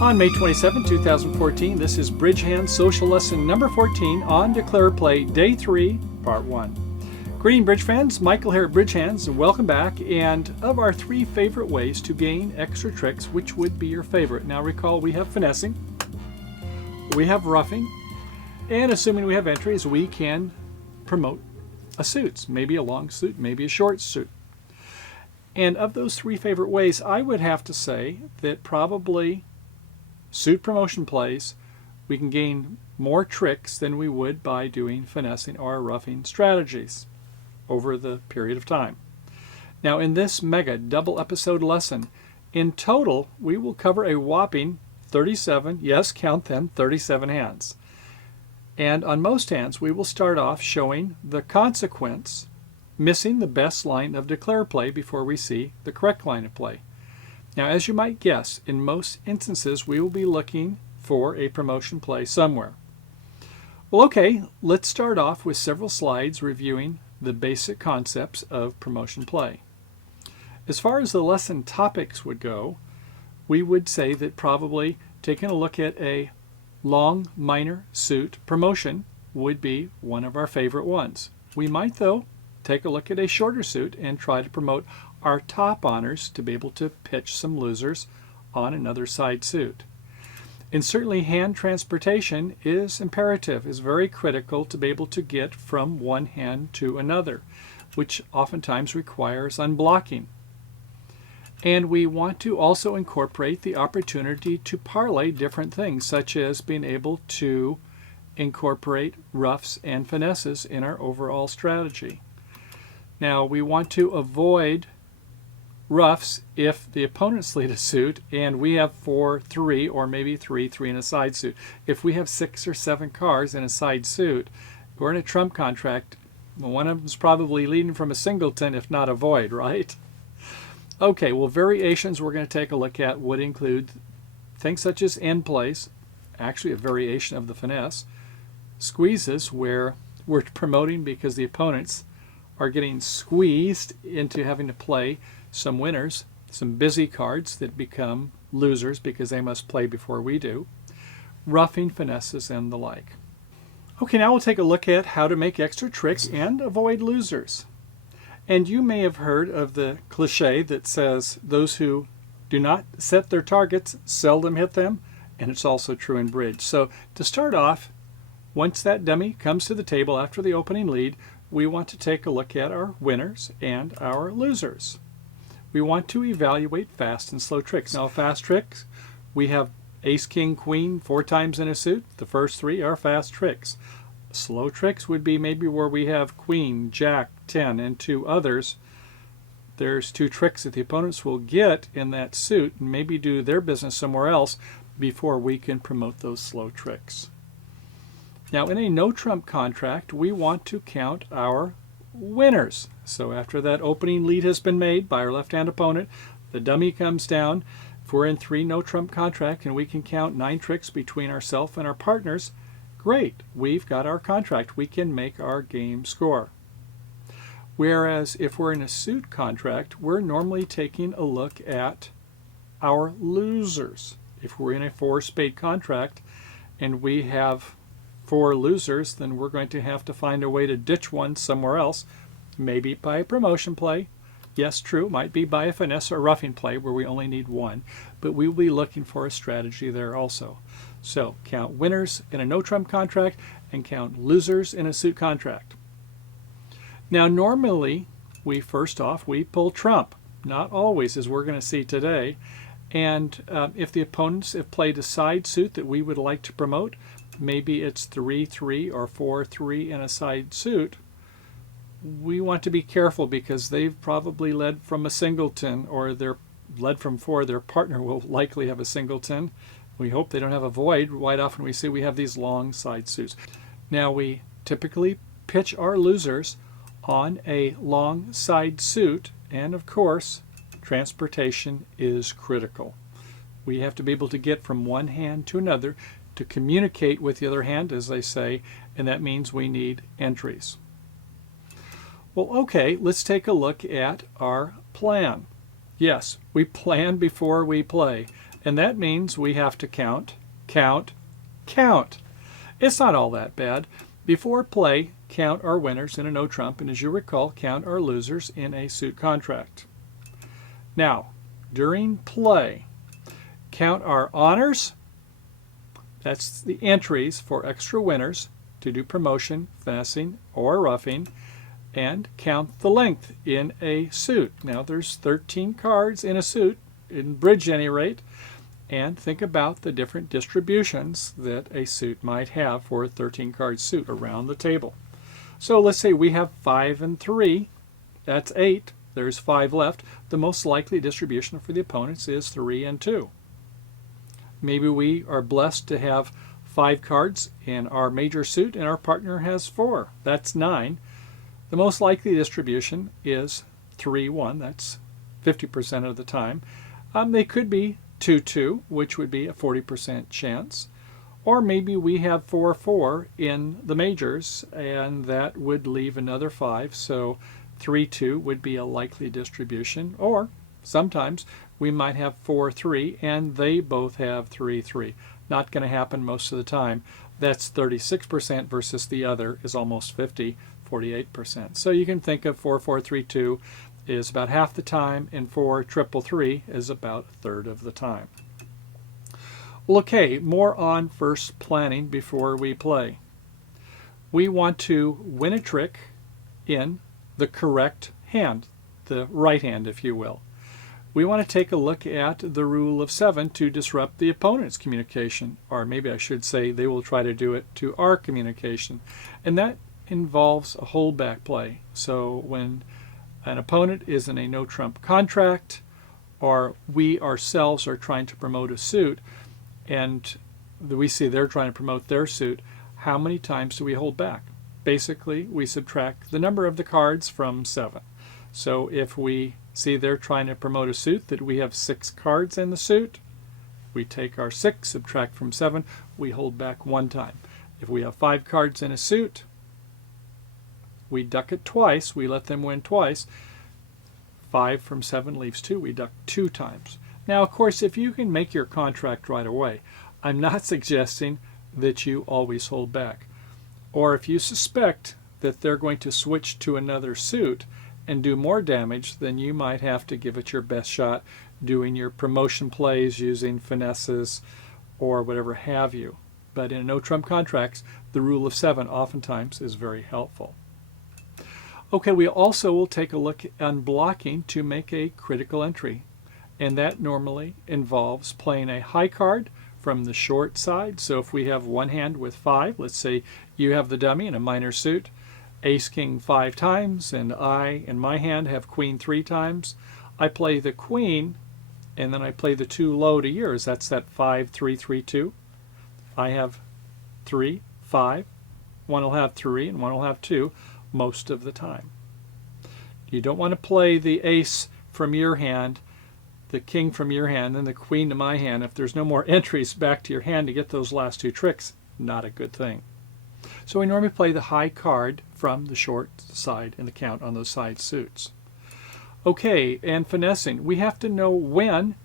On May 27, 2014, this is BridgeHands social lesson number 14 on Declare Play, Day 3, Part 1. Greeting Bridge fans, Michael here at BridgeHands, and welcome back. And of our 3 favorite ways to gain extra tricks, which would be your favorite? Now recall, we have finessing, we have ruffing, and assuming we have entries, we can promote a suit, maybe a long suit, maybe a short suit. And of those 3 favorite ways, I would have to say that probably suit promotion plays, we can gain more tricks than we would by doing finessing or ruffing strategies over the period of time. Now in this mega double episode lesson, in total we will cover a whopping 37, yes count them, 37 hands. And on most hands we will start off showing the consequence, missing the best line of declare play before we see the correct line of play. Now, as you might guess, in most instances, we will be looking for a promotion play somewhere. Well, okay, let's start off with several slides reviewing the basic concepts of promotion play. As far as the lesson topics would go, we would say that probably taking a look at a long minor suit promotion would be one of our favorite ones. We might, though, take a look at a shorter suit and try to promote our top honors to be able to pitch some losers on another side suit. And certainly hand transportation is imperative, is very critical to be able to get from one hand to another, which oftentimes requires unblocking. And we want to also incorporate the opportunity to parlay different things, such as being able to incorporate ruffs and finesses in our overall strategy. Now, we want to avoid ruffs if the opponents lead a suit and we have 4, 3, or maybe 3, 3 in a side suit. If we have 6 or 7 cards in a side suit, we're in a trump contract. One of them is probably leading from a singleton, if not a void, right? Okay, well, variations we're going to take a look at would include things such as end plays, actually a variation of the finesse, squeezes where we're promoting because the opponents are getting squeezed into having to play some winners, some busy cards that become losers because they must play before we do, ruffing, finesses, and the like. Okay, now we'll take a look at how to make extra tricks and avoid losers. And you may have heard of the cliche that says those who do not set their targets seldom hit them, and it's also true in bridge. So to start off, once that dummy comes to the table after the opening lead, we want to take a look at our winners and our losers. We want to evaluate fast and slow tricks. Now, fast tricks, we have ace, king, queen 4 times in a suit. The first 3 are fast tricks. Slow tricks would be maybe where we have queen, jack, 10, and 2 others. There's 2 tricks that the opponents will get in that suit and maybe do their business somewhere else before we can promote those slow tricks. Now, in a no-trump contract, we want to count our winners. So after that opening lead has been made by our left-hand opponent, the dummy comes down. If we're in 3 no-trump contract and we can count 9 tricks between ourselves and our partners, great, we've got our contract. We can make our game score. Whereas if we're in a suit contract, we're normally taking a look at our losers. If we're in a 4-spade contract and we have 4 losers, then we're going to have to find a way to ditch one somewhere else, maybe by a promotion play. Yes, true, might be by a finesse or ruffing play where we only need 1, but we will be looking for a strategy there also. So count winners in a no-trump contract and count losers in a suit contract. Now normally, we pull trump. Not always, as we're going to see today. And if the opponents have played a side suit that we would like to promote, maybe it's 3-3 or 4-3 in a side suit, we want to be careful because they've probably led from a singleton, or they're led from 4. Their partner will likely have a singleton. We hope they don't have a void. Quite often we see we have these long side suits. Now we typically pitch our losers on a long side suit, and of course transportation is critical. We have to be able to get from one hand to another to communicate with the other hand, as they say, and that means we need entries. Well, okay, let's take a look at our plan. Yes, we plan before we play. And that means we have to count, count, count. It's not all that bad. Before play, count our winners in a no trump, and as you recall, count our losers in a suit contract. Now, during play, count our honors. That's the entries for extra winners to do promotion, finessing, or ruffing, and count the length in a suit. Now, there's 13 cards in a suit, in bridge at any rate, and think about the different distributions that a suit might have for a 13-card suit around the table. So let's say we have 5 and 3. That's 8. There's 5 left. The most likely distribution for the opponents is 3 and 2. Maybe we are blessed to have 5 cards in our major suit and our partner has 4. That's 9. The most likely distribution is 3-1. That's 50% of the time. They could be 2-2, which would be a 40% chance. Or maybe we have 4-4 in the majors, and that would leave another 5. So 3-2 would be a likely distribution. Or sometimes we might have 4-3, and they both have 3-3. Not going to happen most of the time. That's 36% versus the other is almost 50, 48%. So you can think of 4-4-3-2 is about half the time, and 4-3-3 is about a third of the time. Well, okay, more on first planning before we play. We want to win a trick in the correct hand, the right hand, if you will. We want to take a look at the rule of 7 to disrupt the opponent's communication, or maybe I should say they will try to do it to our communication. And that involves a holdback play. So when an opponent is in a no-trump contract, or we ourselves are trying to promote a suit, and we see they're trying to promote their suit, how many times do we hold back? Basically, we subtract the number of the cards from 7. So if we see they're trying to promote a suit that we have 6 cards in the suit, we take our 6, subtract from 7, we hold back 1 time. If we have 5 cards in a suit, we duck it twice, we let them win twice. 5 from 7 leaves 2, we duck 2 times. Now, of course, if you can make your contract right away, I'm not suggesting that you always hold back. Or if you suspect that they're going to switch to another suit and do more damage, then you might have to give it your best shot doing your promotion plays using finesses or whatever have you. But in no-trump contracts, the rule of 7 oftentimes is very helpful. Okay, we also will take a look on blocking to make a critical entry. And that normally involves playing a high card from the short side. So if we have one hand with 5, let's say you have the dummy in a minor suit, ace king 5 times, and I in my hand have queen 3 times. I play the queen, and then I play the 2 low to yours. That's that 5-3-3-2. I have 3, 5. One will have 3 and one will have 2 most of the time. You don't want to play the ace from your hand, the king from your hand, and the queen to my hand. If there's no more entries back to your hand to get those last 2 tricks, not a good thing. So we normally play the high card from the short side in the count on those side suits. Okay, and finessing. We have to know when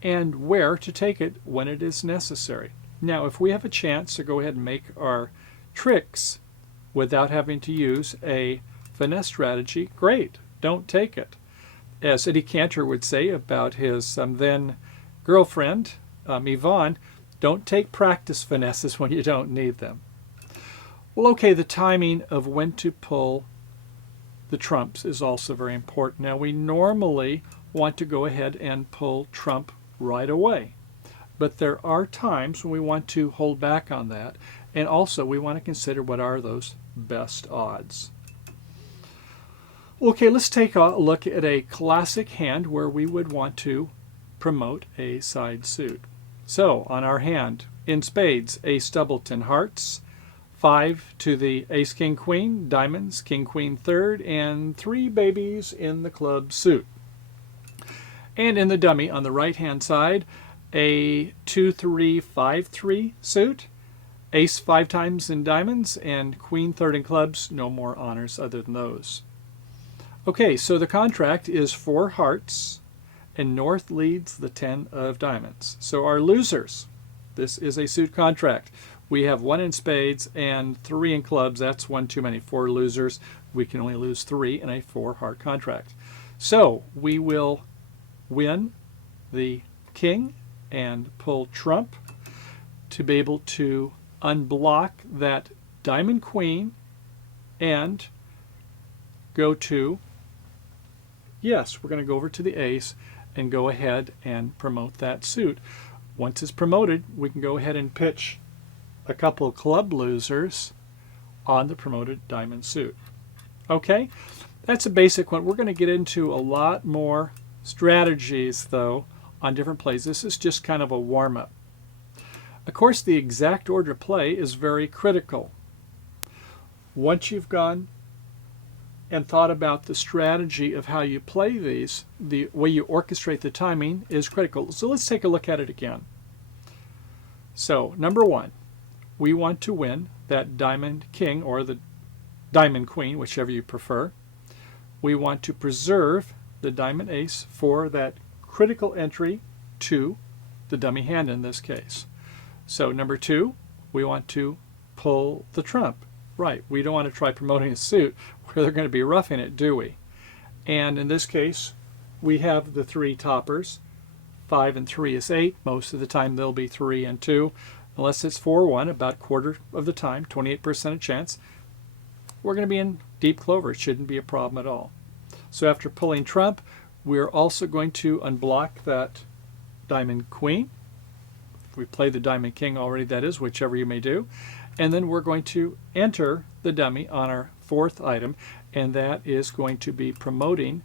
and where to take it when it is necessary. Now, if we have a chance to go ahead and make our tricks without having to use a finesse strategy, great, don't take it. As Eddie Cantor would say about his then girlfriend, Yvonne, don't take practice finesses when you don't need them. Well, okay, the timing of when to pull the trumps is also very important. Now, we normally want to go ahead and pull trump right away. But there are times when we want to hold back on that. And also, we want to consider what are those best odds. Okay, let's take a look at a classic hand where we would want to promote a side suit. So, on our hand, in spades, ace double 10 hearts, 5 to the ace king queen, diamonds, king queen third, and 3 babies in the club suit. And in the dummy on the right hand side, a 2-3-5-3 suit, ace 5 times in diamonds, and queen third in clubs. No more honors other than those. Okay, so the contract is 4 hearts, and north leads the 10 of diamonds. So our losers, this is a suit contract. We have 1 in spades and 3 in clubs. That's 1 too many. 4 losers. We can only lose 3 in a 4-heart contract. So we will win the king and pull trump to be able to unblock that diamond queen and go to, yes, we're going to go over to the ace and go ahead and promote that suit. Once it's promoted, we can go ahead and pitch a couple of club losers on the promoted diamond suit. Okay, that's a basic one. We're going to get into a lot more strategies, though, on different plays. This is just kind of a warm-up. Of course, the exact order of play is very critical. Once you've gone and thought about the strategy of how you play these, the way you orchestrate the timing is critical. So let's take a look at it again. So, number 1, we want to win that diamond king or the diamond queen, whichever you prefer. We want to preserve the diamond ace for that critical entry to the dummy hand in this case. So number 2, we want to pull the trump. Right, we don't want to try promoting a suit where they're going to be roughing it, do we? And in this case, we have the 3 toppers. 5 and 3 is 8. Most of the time they'll be 3 and 2. Unless it's 4-1, about quarter of the time, 28% of chance, we're going to be in deep clover. It shouldn't be a problem at all. So after pulling trump, we're also going to unblock that diamond queen. If we play the diamond king already, that is, whichever you may do. And then we're going to enter the dummy on our 4th item, and that is going to be promoting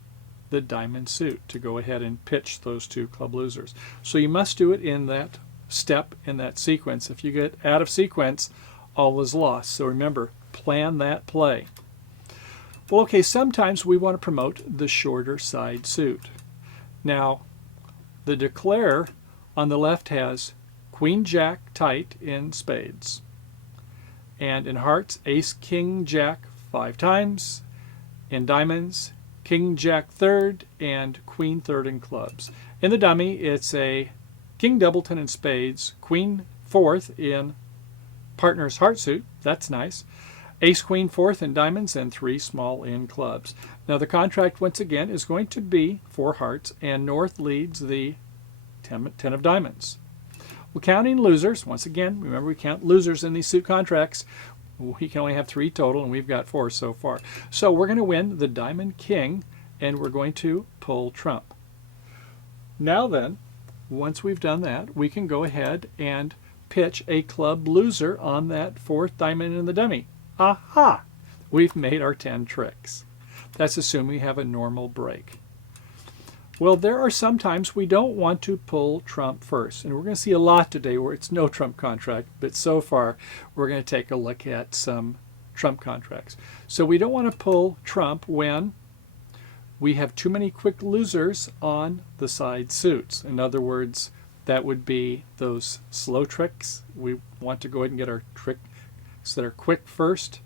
the diamond suit to go ahead and pitch those 2 club losers. So you must do it in that step, in that sequence. If you get out of sequence, all is lost. So remember, plan that play. Well, okay, sometimes we want to promote the shorter side suit. Now, the declare on the left has queen jack tight in spades, and in hearts ace king jack 5 times, in diamonds king jack 3rd and queen 3rd in clubs. In the dummy it's a king doubleton in spades, queen 4th in partner's heart suit, that's nice, ace queen 4th in diamonds, and 3 small in clubs. Now the contract once again is going to be 4 hearts, and north leads the 10 of diamonds. We're counting losers. Once again, remember we count losers in these suit contracts. We can only have 3 total, and we've got 4 so far. So we're going to win the diamond king, and we're going to pull trump. Now then, once we've done that, we can go ahead and pitch a club loser on that 4th diamond in the dummy. Aha! We've made our 10 tricks. That's assuming we have a normal break. Well, there are some times we don't want to pull trump first, and we're going to see a lot today where it's no trump contract, but so far we're going to take a look at some trump contracts. So we don't want to pull trump when we have too many quick losers on the side suits. In other words, that would be those slow tricks. We want to go ahead and get our tricks that are quick first,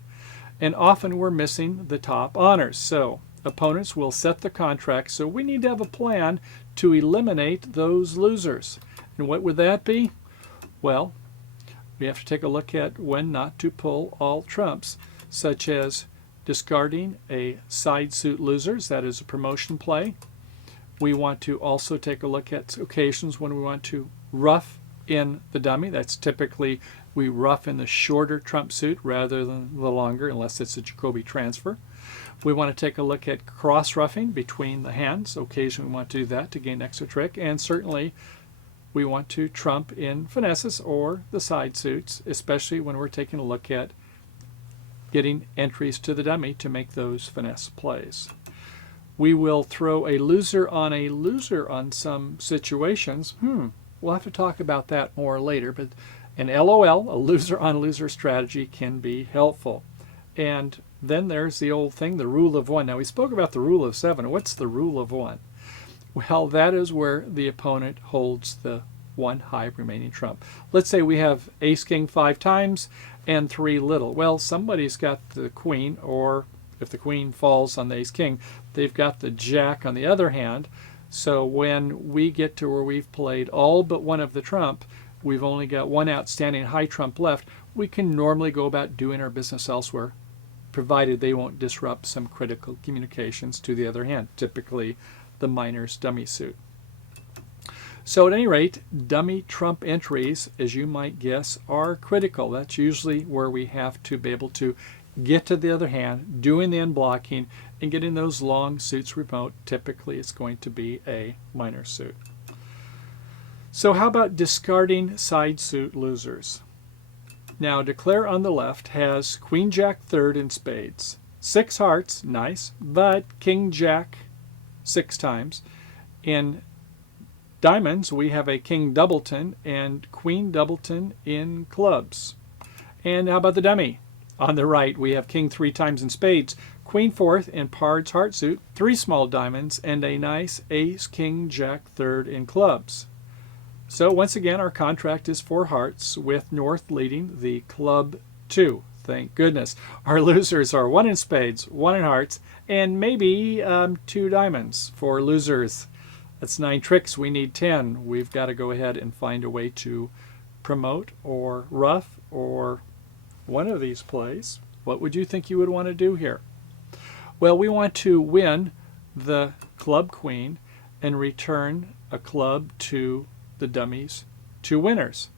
and often we're missing the top honors. So opponents will set the contract, so we need to have a plan to eliminate those losers. And what would that be? Well, we have to take a look at when not to pull all trumps, such as discarding a side suit losers, that is a promotion play. We want to also take a look at occasions when we want to ruff in the dummy. That's typically we ruff in the shorter trump suit rather than the longer, unless it's a Jacoby transfer. We want to take a look at cross-ruffing between the hands. Occasionally we want to do that to gain extra trick. And certainly we want to trump in finesses or the side suits, especially when we're taking a look at getting entries to the dummy to make those finesse plays. We will throw a loser on some situations. We'll have to talk about that more later, but an LOL, a loser on loser strategy, can be helpful. And then there's the old thing, the rule of 1. Now we spoke about the rule of 7. What's the rule of 1? Well, that is where the opponent holds the 1 high remaining trump. Let's say we have ace king 5 times and 3 little. Well, somebody's got the queen, or if the queen falls on the ace king, they've got the jack on the other hand. So when we get to where we've played all but one of the trump, we've only got one outstanding high trump left, we can normally go about doing our business elsewhere, provided they won't disrupt some critical communications to the other hand, typically the minor's dummy suit. So at any rate, dummy trump entries, as you might guess, are critical. That's usually where we have to be able to get to the other hand, doing the unblocking, and getting those long suits remote. Typically it's going to be a minor suit. So how about discarding side suit losers? Now declare on the left has Queen Jack third in spades. 6 hearts, nice, but King Jack 6 times. In diamonds, we have a King Doubleton and Queen Doubleton in clubs. And how about the dummy? On the right, we have King 3 times in spades, Queen fourth in Pard's heart suit, 3 small diamonds, and a nice Ace King Jack third in clubs. So once again, our contract is 4 hearts, with North leading the club 2. Thank goodness. Our losers are 1 in spades, 1 in hearts, and maybe 2 diamonds for losers. That's 9 tricks. We need 10. We've got to go ahead and find a way to promote or ruff or one of these plays. What would you think you would want to do here? Well, we want to win the club queen and return a club to the dummies 2 winners.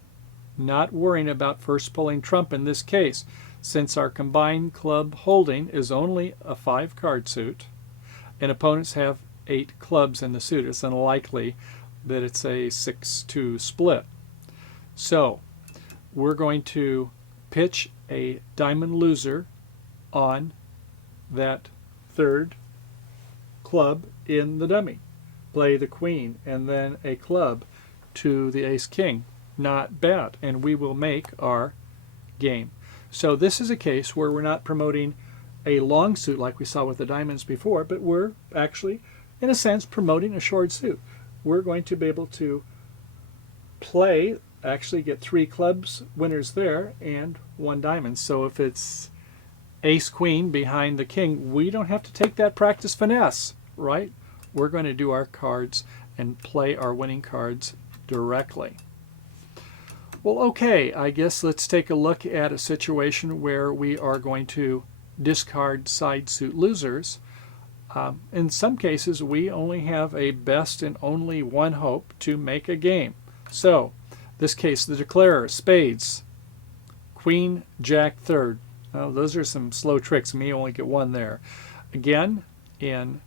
Not worrying about first pulling trump in this case, since our combined club holding is only a 5 card suit and opponents have 8 clubs in the suit. It's unlikely that it's a 6-2 split. So we're going to pitch a diamond loser on that 3rd club in the dummy. Play the queen and then a club to the ace king. Not bad. And we will make our game. So this is a case where we're not promoting a long suit like we saw with the diamonds before, but we're actually, in a sense, promoting a short suit. We're going to be able to play, actually get 3 clubs winners there and 1 diamond. So if it's ace queen behind the king, we don't have to take that practice finesse, right? We're going to do our cards and play our winning cards directly. Well, okay, I guess let's take a look at a situation where we are going to discard side suit losers. In some cases, we only have a best and only one hope to make a game. So, this case, the declarer, spades, Queen, Jack, third. Well, those are some slow tricks. Me only get 1 there. Again, in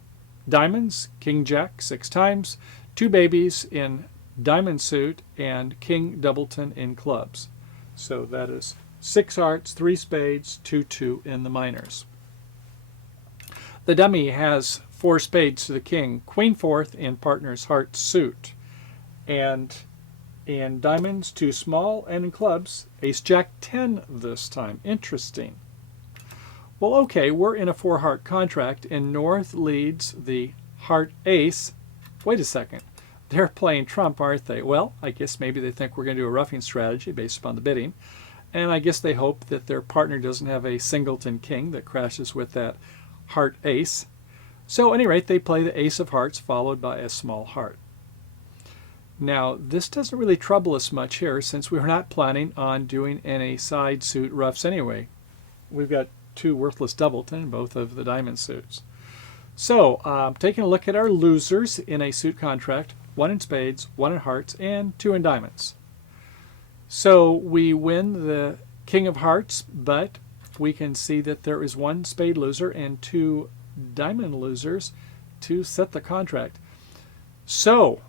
diamonds, King, Jack, 6 times. 2 babies in diamond suit and King Doubleton in clubs. So that is 6 hearts, 3 spades, 2 in the minors. The dummy has 4 spades to the king, Queen fourth in partner's heart suit, and in diamonds 2 small, and in clubs Ace Jack 10 this time. Interesting. Well, okay, we're in a 4 heart contract and North leads the heart ace. Wait a second. They're playing trump, aren't they? Well, I guess maybe they think we're going to do a ruffing strategy based upon the bidding. And I guess they hope that their partner doesn't have a singleton king that crashes with that heart ace. So at any rate, they play the ace of hearts followed by a small heart. Now, this doesn't really trouble us much here since we're not planning on doing any side suit ruffs anyway. We've got 2 worthless doubleton in both of the diamond suits. So, taking a look at our losers in a suit contract, 1 in spades, 1 in hearts, and 2 in diamonds. So we win the king of hearts, but we can see that there is 1 spade loser and 2 diamond losers to set the contract. So,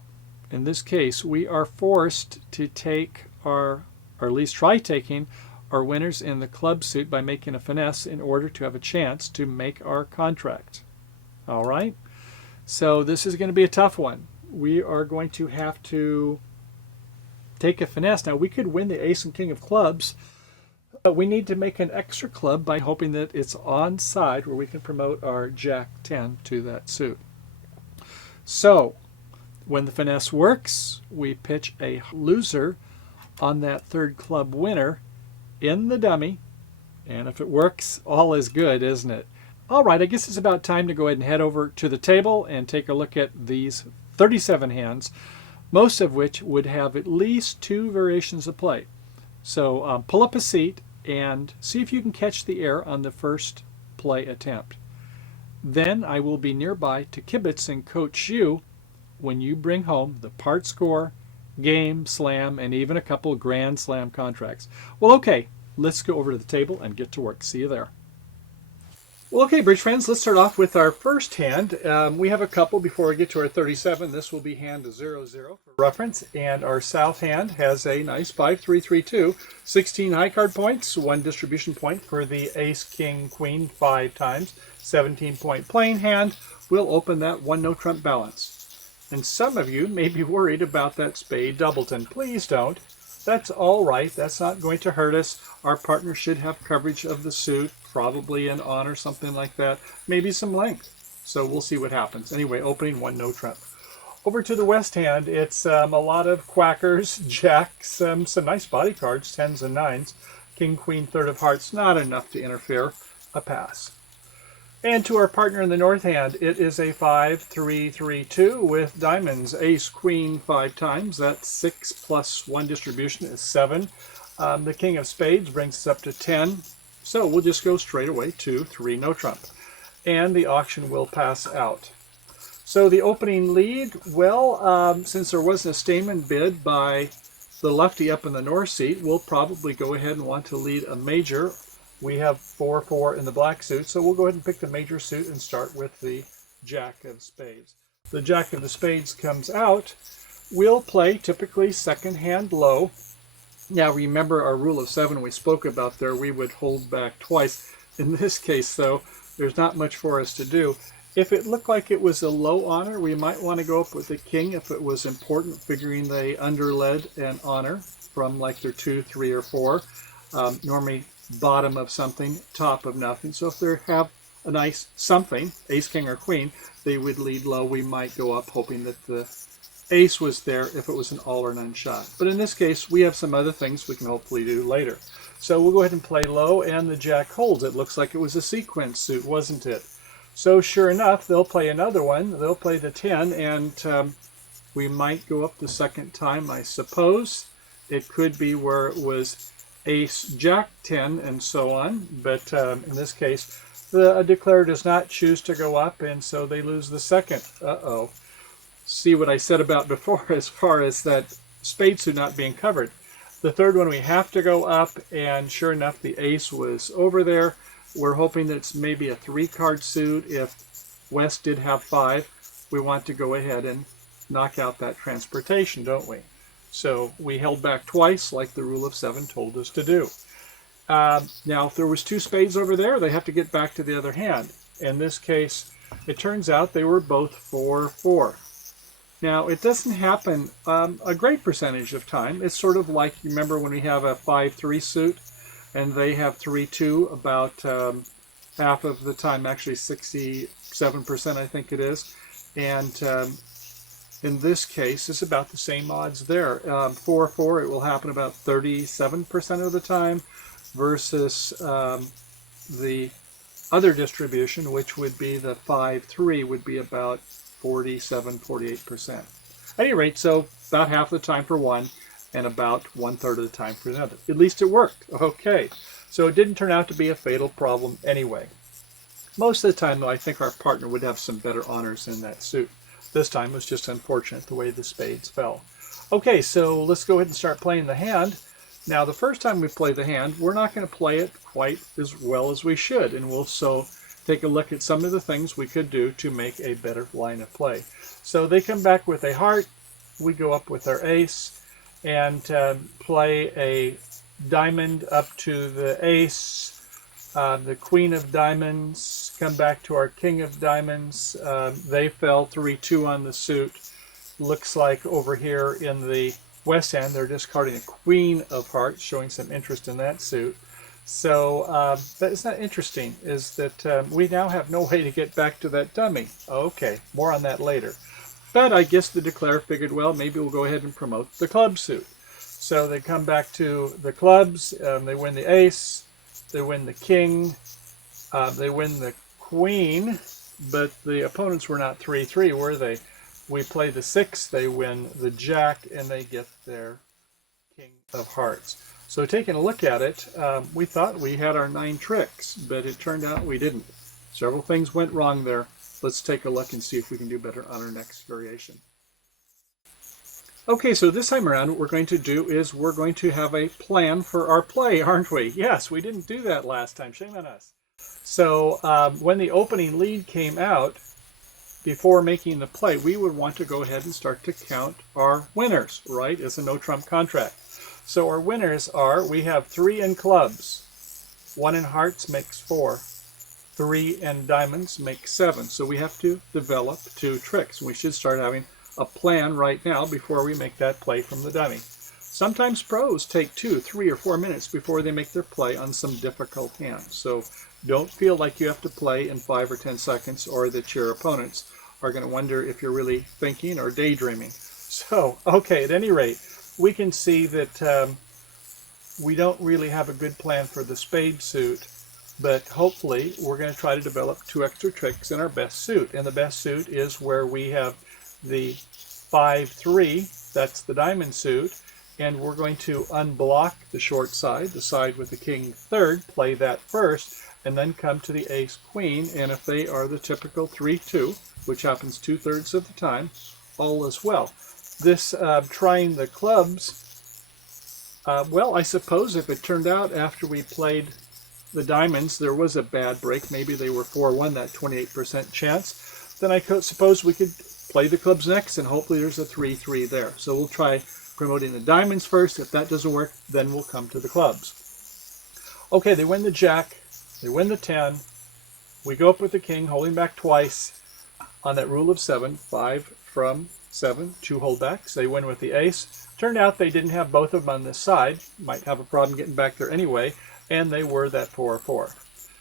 in this case, we are forced to take or at least try taking our winners in the club suit by making a finesse in order to have a chance to make our contract. All right? So this is going to be a tough one. We are going to have to take a finesse. Now, we could win the ace and king of clubs, but we need to make an extra club by hoping that it's on side where we can promote our Jack 10 to that suit. So, when the finesse works, we pitch a loser on that 3rd club winner in the dummy, and if it works, all is good, isn't it? All right, I guess it's about time to go ahead and head over to the table and take a look at these 37 hands, most of which would have at least 2 variations of play. So pull up a seat and see if you can catch the air on the first play attempt. Then I will be nearby to kibitz and coach you when you bring home the part score, game, slam, and even a couple grand slam contracts. Well, okay, let's go over to the table and get to work. See you there. Well, okay, bridge friends, let's start off with our first hand. We have a couple before we get to our 37. This will be hand 0-0 for reference, and our south hand has a nice 5-3-3-2, 16 high card points, 1 distribution point for the ace, king, queen 5 times, 17-point playing hand. We'll open that 1 no trump balance. And some of you may be worried about that spade doubleton. Please don't. That's all right. That's not going to hurt us. Our partner should have coverage of the suit, probably an on or something like that, maybe some length. So we'll see what happens. Anyway, opening 1 no trump. Over to the west hand, it's a lot of quackers, jacks, some nice body cards, 10s and 9s, king, queen, third of hearts, not enough to interfere, a pass. And to our partner in the north hand, it is a 5-3-3-2 with diamonds, ace, queen 5 times. That's 6 plus 1 distribution is 7. The king of spades brings us up to 10. So we'll just go straight away to 3 no trump. And the auction will pass out. So the opening lead, well, since there wasn't a Stamen bid by the lefty up in the north seat, we'll probably go ahead and want to lead a major. We have 4-4 in the black suit, so we'll go ahead and pick the major suit and start with the jack of spades. The jack of the spades comes out. We'll play typically second hand low. Now remember our rule of 7 we spoke about there, we would hold back twice. In this case, though, there's not much for us to do. If it looked like it was a low honor, we might want to go up with the king if it was important, figuring they underled an honor from like their 2, 3, or 4. Normally bottom of something, top of nothing. So if they have a nice something, ace, king, or queen, they would lead low. We might go up hoping that the ace was there if it was an all or none shot. But in this case, we have some other things we can hopefully do later. So we'll go ahead and play low, and the jack holds. It looks like it was a sequence suit, wasn't it? So sure enough, they'll play another one. They'll play the 10, and we might go up the second time, I suppose. It could be where it was ace, jack, 10, and so on. But in this case, the declarer does not choose to go up, and so they lose the second. Uh-oh. See what I said about before as far as that spade suit not being covered. The third one we have to go up, and sure enough, the ace was over there. We're hoping that it's maybe a 3-card suit. If West did have 5, we want to go ahead and knock out that transportation, don't we? So we held back twice, like the rule of 7 told us to do. Now, if there was 2 spades over there, they have to get back to the other hand. In this case, it turns out they were both 4-4. Now, it doesn't happen a great percentage of time. It's sort of like, you remember when we have a 5-3 suit, and they have 3-2 about half of the time, actually 67% I think it is. And in this case, it's about the same odds there. 4-4, it will happen about 37% of the time versus the other distribution, which would be the 5-3, would be about 47-48%. At any rate, so about half the time for one and about 1/3 of the time for another. At least it worked. Okay, so it didn't turn out to be a fatal problem anyway. Most of the time, though, I think our partner would have some better honors in that suit. This time it was just unfortunate the way the spades fell. Okay, so let's go ahead and start playing the hand. Now, the first time we play the hand, we're not going to play it quite as well as we should, and we'll so take a look at some of the things we could do to make a better line of play. So they come back with a heart, we go up with our ace, and play a diamond up to the ace, the queen of diamonds, come back to our king of diamonds. They fell 3-2 on the suit. Looks like over here in the west hand, they're discarding a queen of hearts, showing some interest in that suit. So that is not interesting, is that we now have no way to get back to that dummy. Okay, more on that later. But I guess the declarer figured, well, maybe we'll go ahead and promote the club suit. So they come back to the clubs, they win the ace, they win the king, they win the queen, but the opponents were not 3-3, were they? we play the 6, they win the jack, and they get their king of hearts. So taking a look at it, we thought we had our 9 tricks, but it turned out we didn't. Several things went wrong there. Let's take a look and see if we can do better on our next variation. Okay, so this time around what we're going to do is we're going to have a plan for our play, aren't we? Yes, we didn't do that last time. Shame on us. So when the opening lead came out, before making the play, we would want to go ahead and start to count our winners, right? It's a no-trump contract. So our winners are, we have 3 in clubs. 1 in hearts makes 4. 3 in diamonds makes 7. So we have to develop 2 tricks. We should start having a plan right now before we make that play from the dummy. Sometimes pros take 2, 3, or 4 minutes before they make their play on some difficult hands. So don't feel like you have to play in 5 or 10 seconds or that your opponents are going to wonder if you're really thinking or daydreaming. So, okay, at any rate, we can see that we don't really have a good plan for the spade suit, but hopefully we're going to try to develop 2 extra tricks in our best suit. And the best suit is where we have the 5-3, that's the diamond suit, and we're going to unblock the short side, the side with the king third, play that first, and then come to the ace queen, and if they are the typical 3-2, which happens 2/3 of the time, all is well. This trying the clubs, well, I suppose if it turned out after we played the diamonds there was a bad break, maybe they were 4-1, that 28% chance, then I suppose we could play the clubs next and hopefully there's a 3-3 there. So we'll try promoting the diamonds first. If that doesn't work, then we'll come to the clubs. Okay, they win the jack, they win the 10, we go up with the king, holding back twice on that rule of 7, 5 from 7, 2 holdbacks. They win with the ace. Turned out they didn't have both of them on this side, might have a problem getting back there anyway, and they were that 4-4.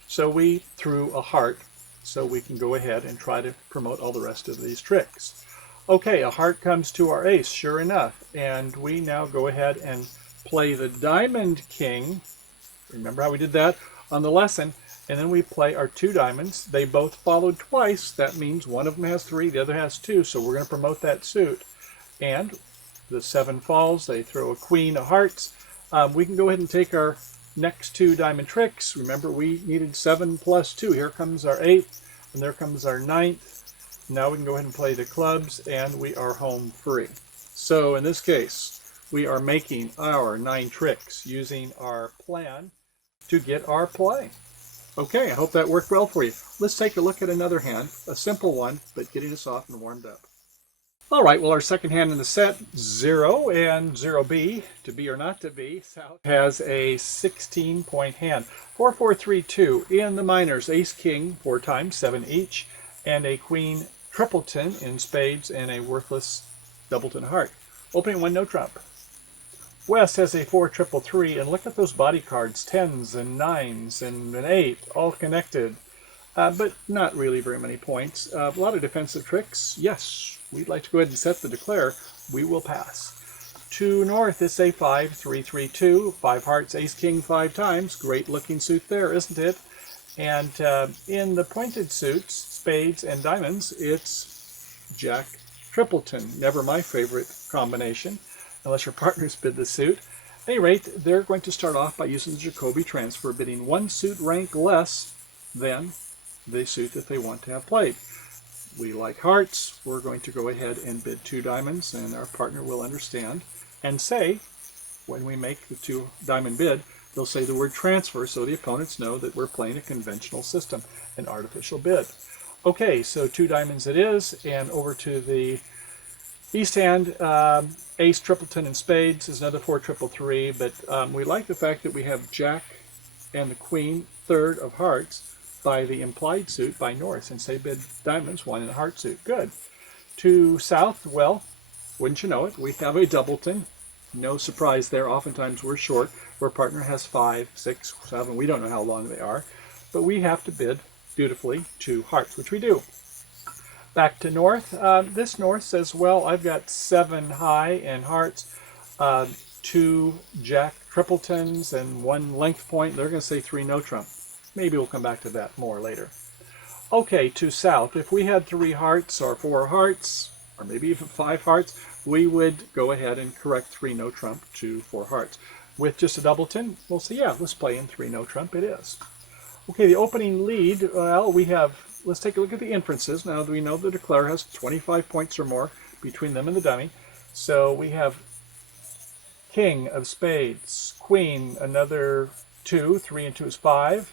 So we threw a heart so we can go ahead and try to promote all the rest of these tricks. Okay, a heart comes to our ace, sure enough, and we now go ahead and play the diamond king. Remember how we did that on the lesson? And then we play our 2 diamonds. They both followed twice. That means one of them has 3, the other has 2, so we're going to promote that suit. And the 7 falls, they throw a queen of hearts. We can go ahead and take our next 2 diamond tricks. Remember, we needed 7 plus 2. Here comes our 8th, and there comes our 9th. Now we can go ahead and play the clubs, and we are home free. So in this case, we are making our 9 tricks using our plan to get our play. Okay, I hope that worked well for you. Let's take a look at another hand, a simple one, but getting us off and warmed up. All right, well, our second hand in the set, 0 and 0B, to be or not to be, South has a 16-point hand. 4-4-3-2 in the minors, ace-king 4 times, 7 each, and a queen tripleton in spades and a worthless doubleton heart. Opening 1, no trump. West has a 4-3-3, and look at those body cards, 10s and 9s and an 8, all connected, but not really very many points. A lot of defensive tricks. Yes, we'd like to go ahead and set the declare. We will pass. To north is a 5-3-3-2, 5 hearts, ace-king 5 times. Great looking suit there, isn't it? And in the pointed suits, spades and diamonds, it's Jack Tripleton. Never my favorite combination, unless your partners bid the suit. At any rate, they're going to start off by using the Jacoby transfer, bidding 1 suit rank less than the suit that they want to have played. We like hearts. We're going to go ahead and bid 2 diamonds, and our partner will understand and say, when we make the 2 diamond bid, they'll say the word transfer so the opponents know that we're playing a conventional system, an artificial bid. Okay, so 2 diamonds it is, and over to the east hand, ace, tripleton, and spades is another 4-3-3, but we like the fact that we have Jack and the Queen, third of hearts, by the implied suit by north, since they bid diamonds, 1 in a heart suit. Good. To south, well, wouldn't you know it, we have a doubleton. No surprise there. Oftentimes we're short, where partner has 5, 6, 7. We don't know how long they are, but we have to bid dutifully 2 hearts, which we do. Back to north. This north says, well, I've got 7 high in hearts, 2 Jack tripletons, and 1 length point. They're going to say 3 no trump. Maybe we'll come back to that more later. Okay, to south. If we had 3 hearts or 4 hearts, or maybe even 5 hearts, we would go ahead and correct 3 no trump to 4 hearts. With just a doubleton, we'll say, yeah, let's play in 3 no trump. It is. Okay, the opening lead, well, we have, let's take a look at the inferences. Now we know the declare has 25 points or more between them and the dummy. So we have king of spades, queen, another 2, 3 and 2 is 5,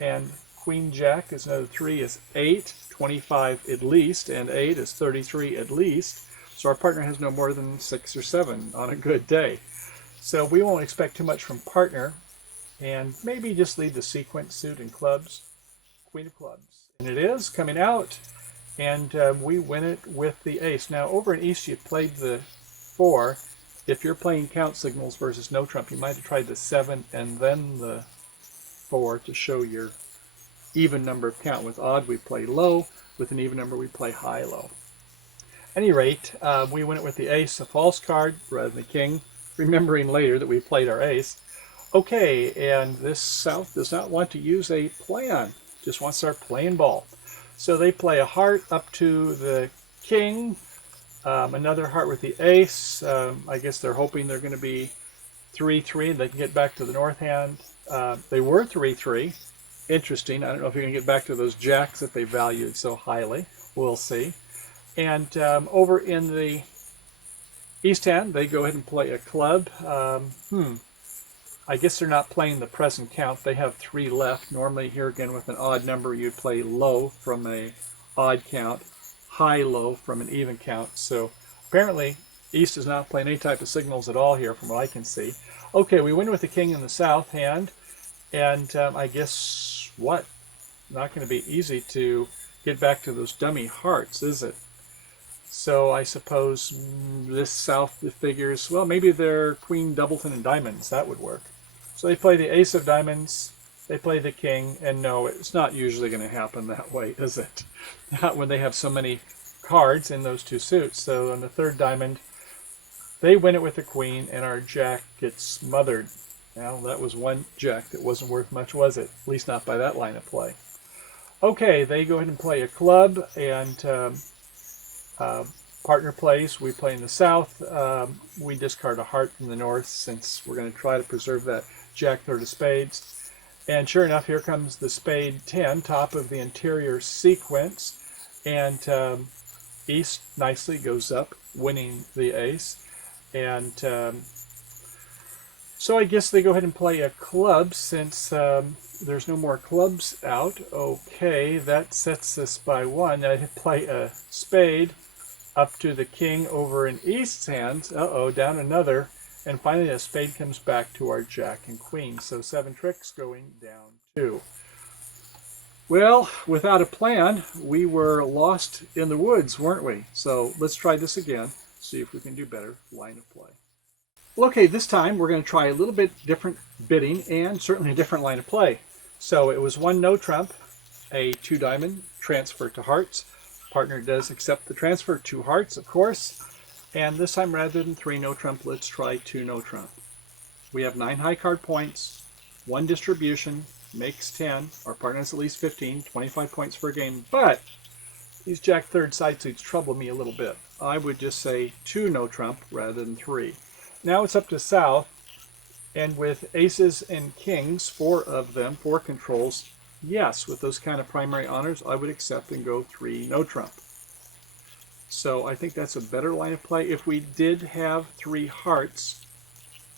and queen jack is another 3 is 8, 25 at least, and 8 is 33 at least. So our partner has no more than 6 or 7 on a good day. So we won't expect too much from partner, and maybe just leave the sequence, suit, and clubs, queen of clubs. And it is coming out, and we win it with the ace. Now over in East you played the 4. If you're playing count signals versus no trump, you might have tried the 7 and then the 4 to show your even number of count. With odd we play low, with an even number we play high-low. At any rate, we win it with the ace, a false card rather than the king, remembering later that we played our ace. Okay, and this South does not want to use a plan, just wants to start playing ball. So they play a heart up to the king, another heart with the ace. I guess they're hoping they're going to be 3-3 and they can get back to the north hand. They were 3-3. Interesting. I don't know if you're going to get back to those jacks that they valued so highly. We'll see. And over in the east hand, they go ahead and play a club. I guess they're not playing the present count. They have 3 left. Normally here again with an odd number you'd play low from a odd count, high-low from an even count. So apparently East is not playing any type of signals at all here from what I can see. Okay, we win with the king in the south hand, and I guess what? Not going to be easy to get back to those dummy hearts, is it? So I suppose this south figures, well, maybe they're queen, doubleton, and diamonds. That would work. So they play the ace of diamonds, they play the king, and no, it's not usually going to happen that way, is it? Not when they have so many cards in those 2 suits. So on the third diamond, they win it with the queen, and our jack gets smothered. Now, that was one jack that wasn't worth much, was it? At least not by that line of play. Okay, they go ahead and play a club, and partner plays. We play in the south. We discard a heart from the north since we're going to try to preserve that jack third of spades. And sure enough, here comes the spade 10, top of the interior sequence. And East nicely goes up, winning the ace. And so I guess they go ahead and play a club since there's no more clubs out. Okay, that sets us by 1. They play a spade up to the king over in East's hands. Uh-oh, down another. And finally a spade comes back to our jack and queen. So 7 tricks going down 2. Well, without a plan, we were lost in the woods, weren't we? So let's try this again, see if we can do better line of play. Well, okay, this time we're going to try a little bit different bidding and certainly a different line of play. So it was 1 no trump, a 2 diamond, transfer to hearts. Partner does accept the transfer, 2 hearts, of course. And this time, rather than 3 no trump, let's try 2 no trump. We have 9 high card points, 1 distribution, makes 10. Our partner has at least 15, 25 points for a game. But these jack third side suits trouble me a little bit. I would just say 2 no trump rather than 3. Now it's up to south, and with aces and kings, 4 of them, 4 controls, yes, with those kind of primary honors, I would accept and go 3 no trump. So I think that's a better line of play. If we did have 3 hearts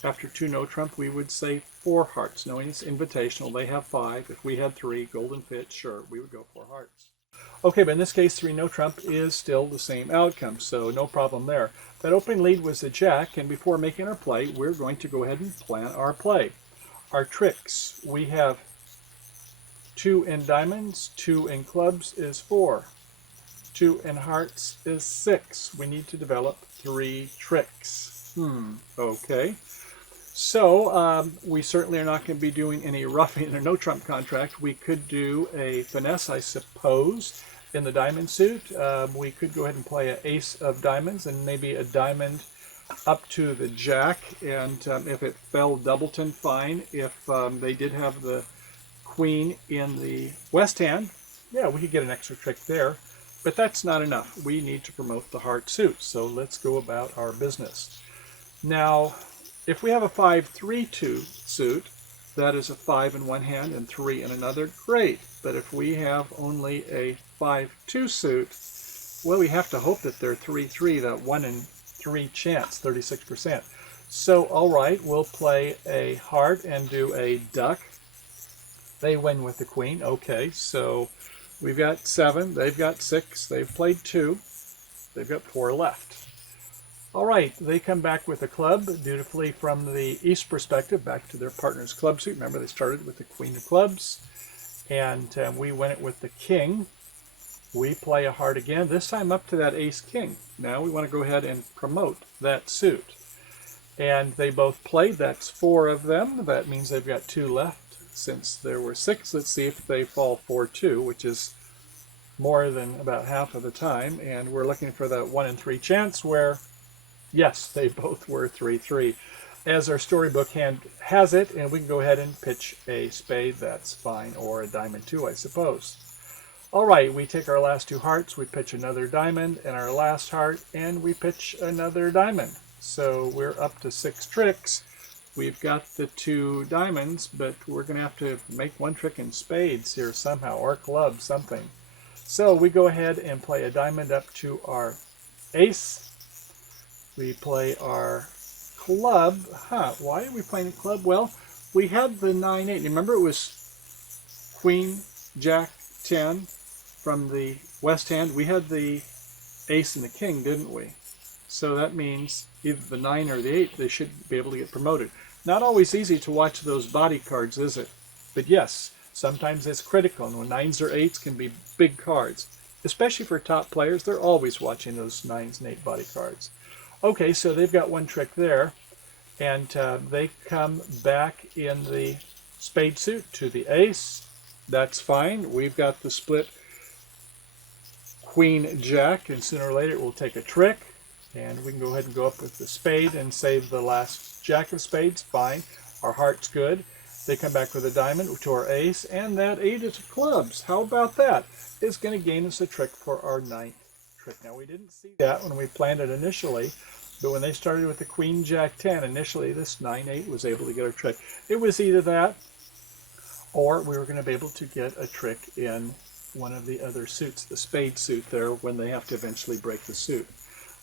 after 2 no trump, we would say 4 hearts. Knowing it's invitational, they have 5. If we had 3, golden fit, sure, we would go 4 hearts. Okay, but in this case, 3 no trump is still the same outcome, so no problem there. That opening lead was the jack, and before making our play, we're going to go ahead and plan our play. Our tricks, we have 2 in diamonds, 2 in clubs is 4. 2 in hearts is 6. We need to develop 3 tricks. Okay. So we certainly are not going to be doing any ruffing in a no trump contract. We could do a finesse, I suppose, in the diamond suit. We could go ahead and play an ace of diamonds and maybe a diamond up to the jack. And if it fell doubleton, fine. If they did have the queen in the west hand, yeah, we could get an extra trick there. But that's not enough. We need to promote the heart suit. So let's go about our business. Now, if we have a 5-3-2 suit, that is a 5 in one hand and 3 in another, great. But if we have only a 5-2 suit, well, we have to hope that they're 3-3, that 1 in 3 chance, 36%. So, all right, we'll play a heart and do a duck. They win with the queen. Okay, so we've got 7, they've got 6, they've played 2, they've got 4 left. All right, they come back with a club, dutifully from the East perspective, back to their partner's club suit. Remember, they started with the queen of clubs, and we win it with the king. We play a heart again, this time up to that ace-king. Now we want to go ahead and promote that suit. And they both played, that's 4 of them. That means they've got 2 left. Since there were 6, let's see if they fall 4-2, which is more than about half of the time. And we're looking for that 1 in 3 chance where, yes, they both were 3-3. As our storybook hand has it, and we can go ahead and pitch a spade, that's fine, or a diamond too, I suppose. All right, we take our last 2 hearts, we pitch another diamond, and our last heart, and we pitch another diamond. So we're up to 6 tricks. We've got the 2 diamonds, but we're going to have to make 1 trick in spades here somehow, or club, something. So we go ahead and play a diamond up to our ace. We play our club. Why are we playing a club? Well, we had the 9-8. Remember, it was queen, jack, 10 from the west hand. We had the ace and the king, didn't we? So that means either the 9 or the 8, they should be able to get promoted. Not always easy to watch those body cards, is it? But yes, sometimes it's critical, and when 9s or 8s can be big cards. Especially for top players, they're always watching those 9s and 8 body cards. Okay, so they've got 1 trick there, and they come back in the spade suit to the ace. That's fine. We've got the split queen, jack, and sooner or later it will take a trick. And we can go ahead and go up with the spade and save the last jack of spades. Fine. Our heart's good. They come back with a diamond to our ace, and that 8 of clubs. How about that? It's going to gain us a trick for our 9th trick. Now, we didn't see that when we planned it initially, but when they started with the queen, jack, 10, initially this 9-8 was able to get our trick. It was either that, or we were going to be able to get a trick in one of the other suits, the spade suit there, when they have to eventually break the suit.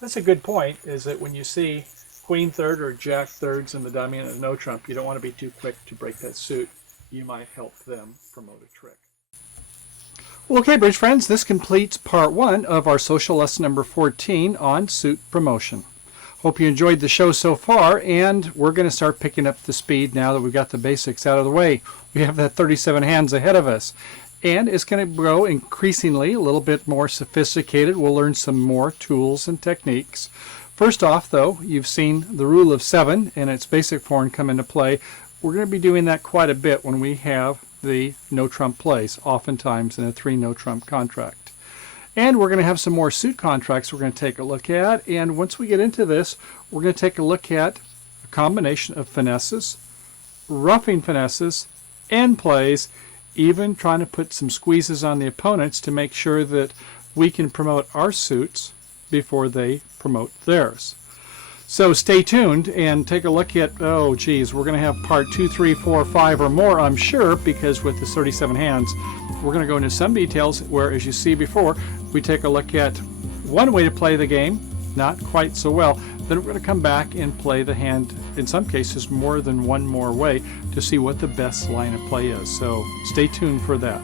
That's a good point, is that when you see queen third or jack thirds in the dummy and no trump, you don't want to be too quick to break that suit. You might help them promote a trick. Well, okay, bridge friends, this completes part 1 of our social lesson number 14 on suit promotion. Hope you enjoyed the show so far, and we're going to start picking up the speed now that we've got the basics out of the way. We have that 37 hands ahead of us. And it's going to grow increasingly a little bit more sophisticated. We'll learn some more tools and techniques. First off, though, you've seen the rule of 7 in its basic form come into play. We're going to be doing that quite a bit when we have the no trump plays, oftentimes in a 3 no trump contract. And we're going to have some more suit contracts we're going to take a look at. And once we get into this, we're going to take a look at a combination of finesses, ruffing finesses, end plays, even trying to put some squeezes on the opponents to make sure that we can promote our suits before they promote theirs. So stay tuned and take a look at, oh geez, we're going to have part 2, 3, 4, 5 or more, I'm sure, because with the 37 hands, we're going to go into some details where, as you see before, we take a look at one way to play the game, not quite so well. Then we're going to come back and play the hand, in some cases, more than one more way to see what the best line of play is. So stay tuned for that.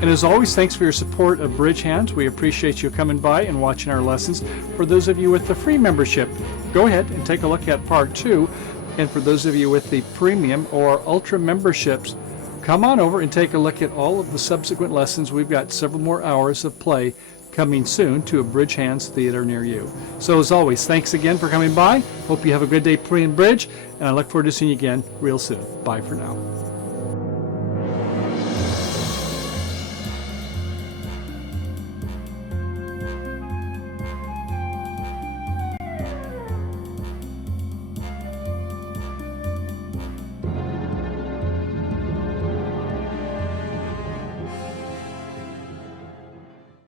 And as always, thanks for your support of BridgeHands. We appreciate you coming by and watching our lessons. For those of you with the free membership, go ahead and take a look at part 2. And for those of you with the premium or ultra memberships, come on over and take a look at all of the subsequent lessons. We've got several more hours of play coming soon to a BridgeHands theater near you. So as always, thanks again for coming by. Hope you have a good day playing bridge, and I look forward to seeing you again real soon. Bye for now.